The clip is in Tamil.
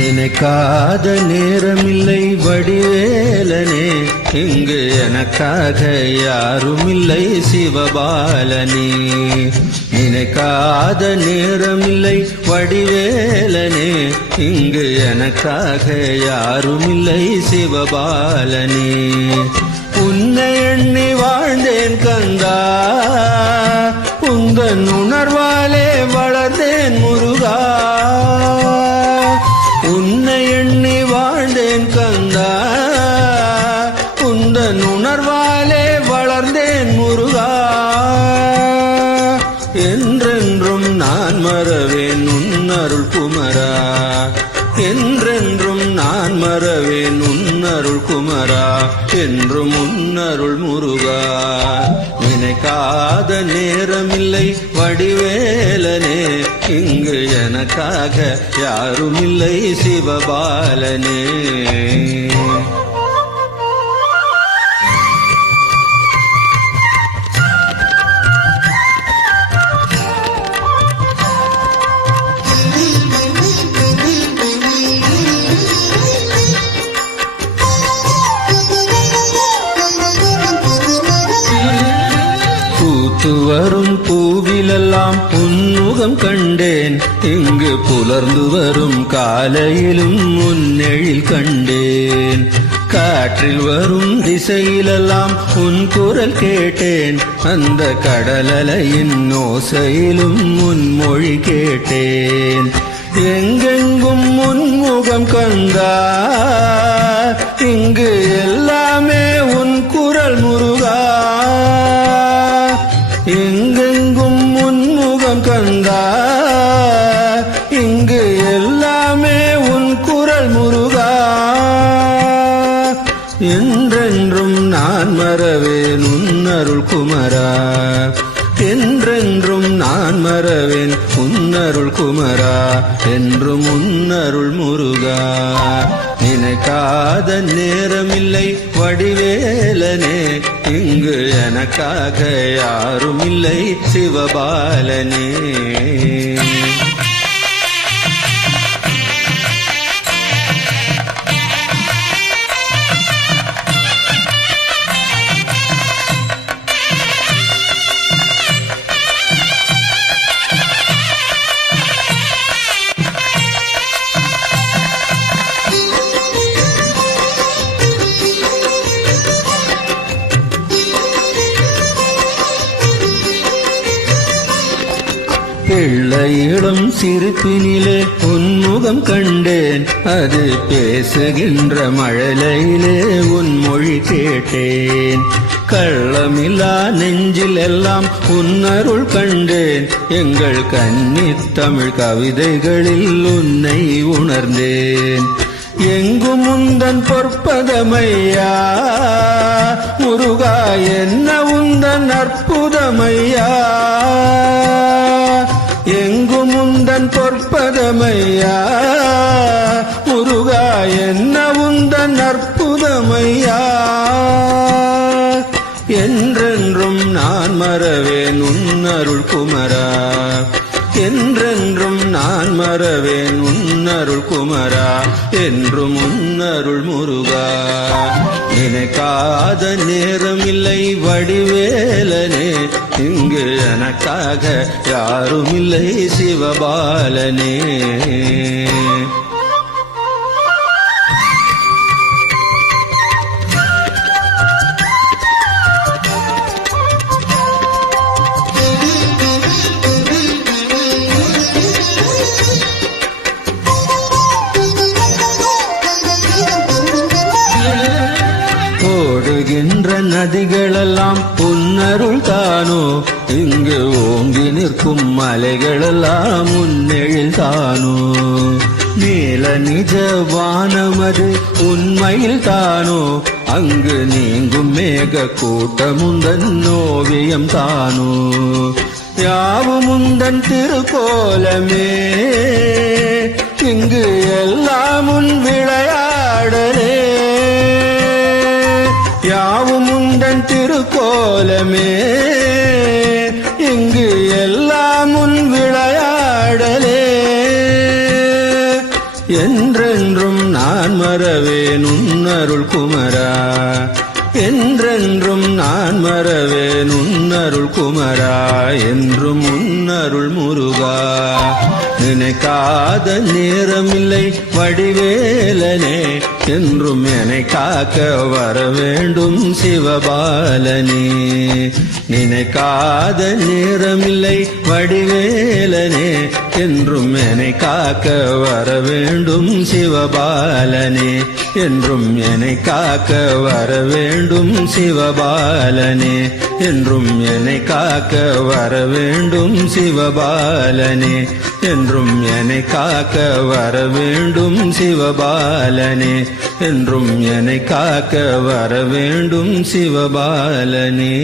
நினைக்காத நேரமில்லை வடிவேலனே, இங்கு எனக்காக யாருமில்லை சிவபாலனே. நினைக்காத நேரமில்லை வடிவேலனே, இங்கு எனக்காக யாருமில்லை சிவபாலனே. உன்னை எண்ணி வாழ்ந்தேன் கந்தா, உந்தன் உணர்வாலே வளர்ந்தேன் முருகா. உன்னை எண்ணி வாழ்ந்தேன் கந்தா, உந்தன் உணர்வாலே வளர்ந்தேன் முருகா. என்றென்றும் நான் மறவேன் உன்னருள் குமரா, என்றென்றும் நான் மறவேன் உன்னருள் குமரா, என்றும் உன்னருள் முருகா. நினைக்காத நேரமில்லை வடிவேலனே, இங்கு எனக்காக யாருமில்லை சிவபாலனே. வரும் பூவிலெல்லாம் உன்முகம் கண்டேன், இங்கு புலர்ந்து வரும் காலையிலும் உன்னெழில் கண்டேன். காற்றில் வரும் திசையிலெல்லாம் உன் குரல் கேட்டேன், அந்த கடலலையின் ஓசையிலும் உன் மொழி கேட்டேன். எங்கெங்கும் உன்முகம் கந்தா, இங்கு எல்லாமே உன் குரல் முருகா. எங்கெங்கும் உன்முகம் கந்தா, இங்கு எல்லாமே உன் குரல் முருகா. என்றென்றும் நான் மறவேன் உன்னருள் குமரா, என்றென்றும் நான் மறவேன் உன்னருள் குமரா, என்றும் உன்னருள் முருகா. நினைக்காத நேரமில்லை வடிவேலனே, இங்கு எனக்காக யாருமில்லை சிவபாலனே. பிள்ளையிடம் சிரிப்பினிலே உன்முகம் கண்டேன், அது பேசுகின்ற மழலையிலே உன் மொழி கேட்டேன். கள்ளமில்லா நெஞ்சில் எல்லாம் உன்னருள் கண்டேன், எங்கள் கன்னித் தமிழ் கவிதைகளில் உன்னை உணர்ந்தேன். எங்கும் உந்தன் பொற்பதமையா முருகா, என்ன உந்தன் அற்புதமையா. எங்கும் உந்தன் பொற்பதமையா முருகா, என்ன உந்தன் அற்புதமையா. என்றென்றும் நான் மறவேன் உன்னருள் குமரா, என்றென்றும் நான் மறவேன் உன்னருள் குமரா, என்றும் உன்னருள் முருகா. நினைக்காத நேரமில்லை வடிவேலனே, இங்கு எனக்காக யாருமில்லை சிவபாலனே. ஓடுகின்ற நதிகளெல்லாம் உன்னருள் தானோ, இங்கு ஓங்கி நிற்கும் மலைகளெல்லாம் உன்னெழில் தானோ. நீல நிஜவானமது உண்மையில் தானோ அங்கு நீங்கும் மேக கூட்டமுந்தன் ஓவியம் தானோ யாவும் உந்தன் திருக்கோலமே இங்கு எல்லாம் உன் விளையாடலே யாவும் உந்தன் திருக்கோலமே இங்கு எல்லாம் உன் விளையாடலே என்றென்றும் நான் மறவேன் உன் அருள் குமரா என்றென்றும் நான் மறவேன் உன் அருள் குமரா என்றும் உன் அருள் முருகா நினைக்காத நேரமில்லை வடிவேலனே என்றும் என்னை காக்க வர வேண்டும் சிவபாலனே நினைக்காத நேரமில்லை வடிவேலனே என்றும் என்னை காக்க வர வேண்டும் சிவபாலனே என்றும் என்னை காக்க வர வேண்டும் சிவபாலனே என்றும் என்னை காக்க வர வேண்டும் சிவபாலனே என்றும் என்னை காக்க வர வேண்டும் சிவபாலனே என்றும் என்னை காக்க வர வேண்டும் சிவபாலனே